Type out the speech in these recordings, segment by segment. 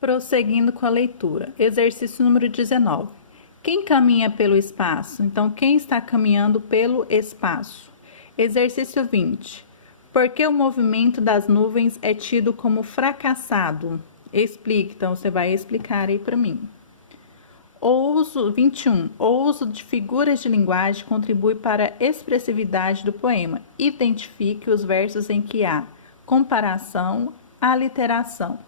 Prosseguindo com a leitura. Exercício número 19. Quem caminha pelo espaço? Então, quem está caminhando pelo espaço? Exercício 20. Por que o movimento das nuvens é tido como fracassado? Explique. Então, você vai explicar aí para mim. 21. O uso de figuras de linguagem contribui para a expressividade do poema. Identifique os versos em que há comparação, aliteração.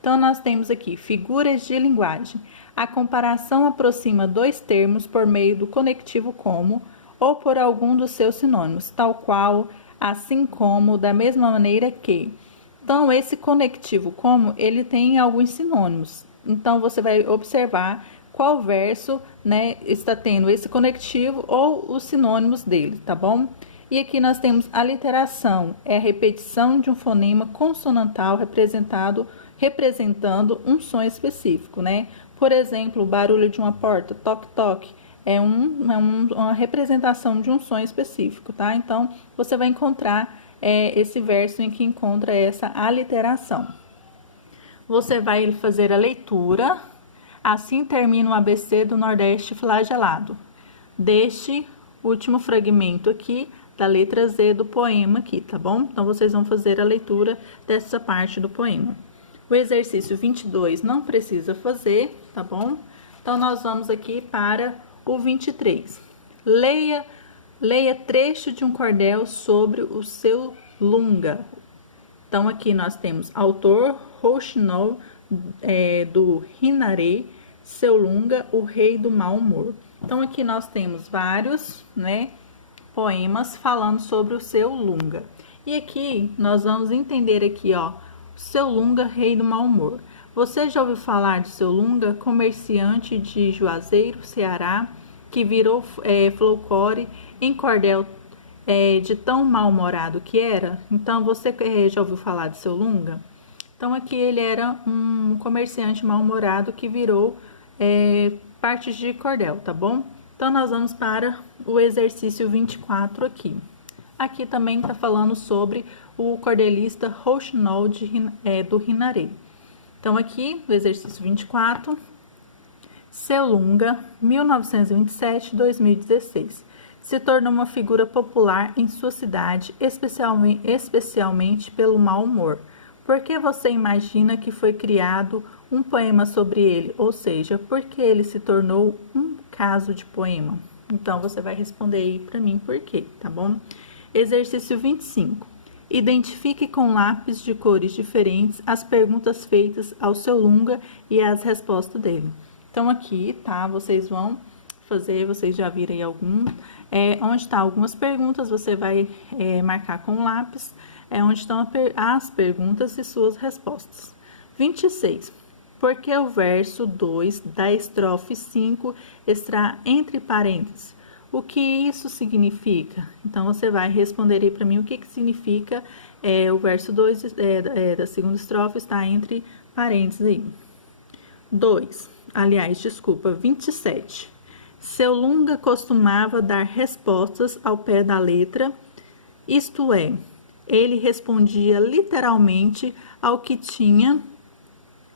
Então, nós temos aqui figuras de linguagem. A comparação aproxima dois termos por meio do conectivo como ou por algum dos seus sinônimos, tal qual, assim como, da mesma maneira que. Então, esse conectivo como, ele tem alguns sinônimos. Então, você vai observar qual verso, né, está tendo esse conectivo ou os sinônimos dele, tá bom? E aqui nós temos a literação, é a repetição de um fonema consonantal representando um som específico, né? Por exemplo, o barulho de uma porta, toque-toque, é uma representação de um som específico, tá? Então, você vai encontrar esse verso em que encontra essa aliteração. Você vai fazer a leitura, assim termina o ABC do Nordeste flagelado. Deste último fragmento aqui, da letra Z do poema aqui, tá bom? Então, vocês vão fazer a leitura dessa parte do poema. O exercício 22 não precisa fazer, tá bom? Então, nós vamos aqui para o 23. Leia trecho de um cordel sobre o seu lunga. Então, aqui nós temos autor Rouxinol, do Hinaré, seu lunga, o rei do mau humor. Então, aqui nós temos vários, né, poemas falando sobre o seu lunga. E aqui nós vamos entender aqui, ó, seu lunga, rei do mau humor. Você já ouviu falar de seu lunga, comerciante de Juazeiro, Ceará, que virou folclore em cordel de tão mal-humorado que era? Então, você já ouviu falar de seu lunga? Então, aqui ele era um comerciante mal-humorado que virou partes de cordel, tá bom? Então, nós vamos para o exercício 24 aqui. Aqui também está falando sobre o cordelista Rouxinol do Hinaré. Então, aqui, o exercício 24, seu lunga, 1927-2016. Se tornou uma figura popular em sua cidade, especialmente pelo mau humor. Por que você imagina que foi criado um poema sobre ele? Ou seja, por que ele se tornou um caso de poema? Então, você vai responder aí para mim por quê, tá bom? Exercício 25. Identifique com lápis de cores diferentes as perguntas feitas ao seu lunga e as respostas dele. Então, aqui, tá? Vocês vão fazer, vocês já viram aí onde está algumas perguntas, você vai marcar com lápis, onde estão as perguntas e suas respostas. 26. Por que o verso 2 da estrofe 5 está entre parênteses? O que isso significa? Então, você vai responder aí para mim o que significa o verso 2 da segunda estrofe está entre parênteses aí. 27. Seu lunga costumava dar respostas ao pé da letra, isto é, ele respondia literalmente ao que tinha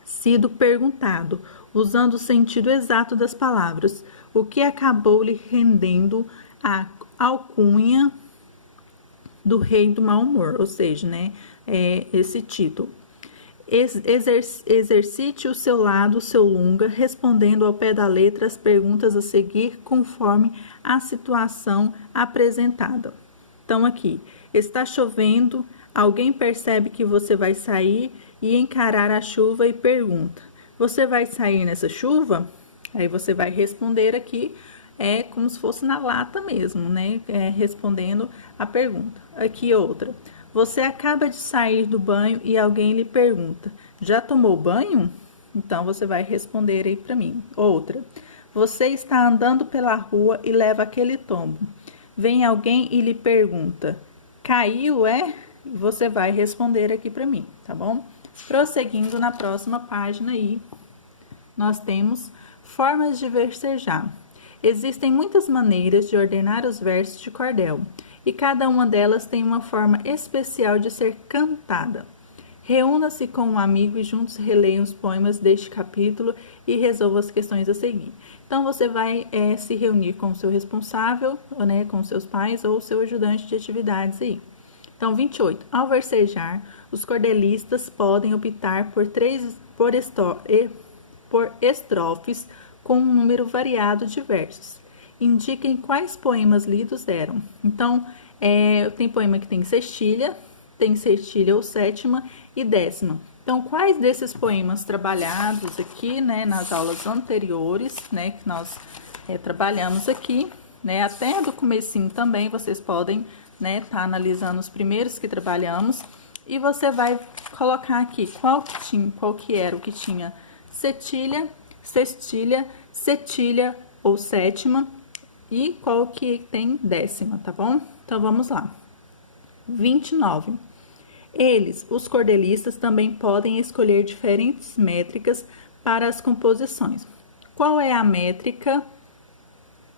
sido perguntado, usando o sentido exato das palavras, o que acabou lhe rendendo a alcunha do rei do mau humor, ou seja, né, esse título. Exercite o seu lado, seu lunga, respondendo ao pé da letra as perguntas a seguir conforme a situação apresentada. Então, aqui, está chovendo, alguém percebe que você vai sair e encarar a chuva e pergunta, você vai sair nessa chuva? Aí você vai responder aqui, como se fosse na lata mesmo, né? Respondendo a pergunta. Aqui outra. Você acaba de sair do banho e alguém lhe pergunta, já tomou banho? Então, você vai responder aí para mim. Outra. Você está andando pela rua e leva aquele tombo. Vem alguém e lhe pergunta, caiu, Você vai responder aqui para mim, tá bom? Prosseguindo na próxima página aí, nós temos formas de versejar. Existem muitas maneiras de ordenar os versos de cordel, e cada uma delas tem uma forma especial de ser cantada. Reúna-se com um amigo e juntos releiam os poemas deste capítulo e resolva as questões a seguir. Então, você vai se reunir com o seu responsável, né, com seus pais ou seu ajudante de atividades aí. Então, 28. Ao versejar, os cordelistas podem optar por estrofes com um número variado de versos. Indiquem quais poemas lidos eram. Então, tem poema que tem sextilha ou sétima e décima. Então, quais desses poemas trabalhados aqui, né, nas aulas anteriores, né, que nós trabalhamos aqui, né, até do comecinho também, vocês podem, né, tá analisando os primeiros que trabalhamos, e você vai colocar aqui qual que era o que tinha setilha, sextilha, setilha ou sétima, e qual que tem décima, tá bom? Então, vamos lá. 29. Eles, os cordelistas, também podem escolher diferentes métricas para as composições. Qual é a métrica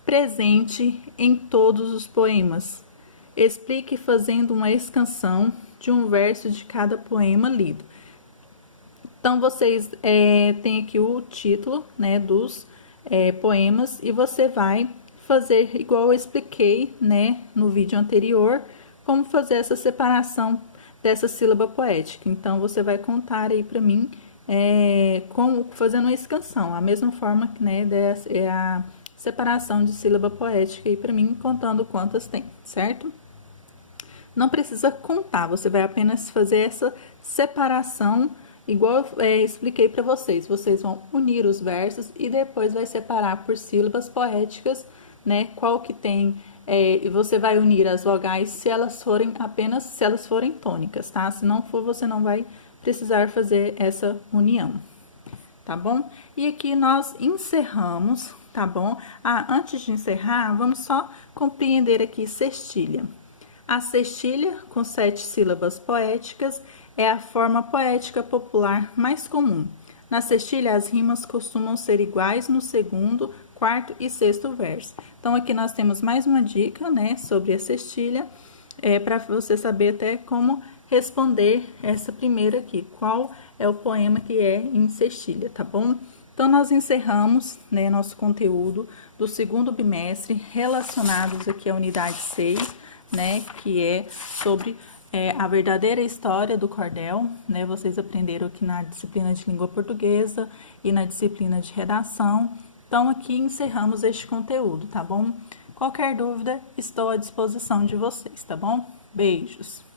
presente em todos os poemas? Explique fazendo uma escansão de um verso de cada poema lido. Então, vocês têm aqui o título, né, dos poemas, e você vai fazer igual eu expliquei, né, no vídeo anterior, como fazer essa separação dessa sílaba poética. Então, você vai contar aí para mim fazendo uma escansão, a mesma forma que, né, a separação de sílaba poética aí para mim, contando quantas tem, certo? Não precisa contar, você vai apenas fazer essa separação, igual eu expliquei para vocês. Vocês vão unir os versos e depois vai separar por sílabas poéticas, né, qual que tem. E você vai unir as vogais se elas forem tônicas, tá? Se não for, você não vai precisar fazer essa união, tá bom? E aqui nós encerramos, tá bom? Antes de encerrar, vamos só compreender aqui sextilha. A sextilha, com 7 sílabas poéticas, é a forma poética popular mais comum. Na sextilha, as rimas costumam ser iguais no segundo, quarto e sexto verso. Então, aqui nós temos mais uma dica, né, sobre a sextilha, para você saber até como responder essa primeira aqui, qual é o poema que é em sextilha, tá bom? Então, nós encerramos, né, nosso conteúdo do segundo bimestre, relacionados aqui à unidade 6, né, que é sobre a verdadeira história do cordel, né? Vocês aprenderam aqui na disciplina de língua portuguesa e na disciplina de redação. Então, aqui encerramos este conteúdo, tá bom? Qualquer dúvida, estou à disposição de vocês, tá bom? Beijos!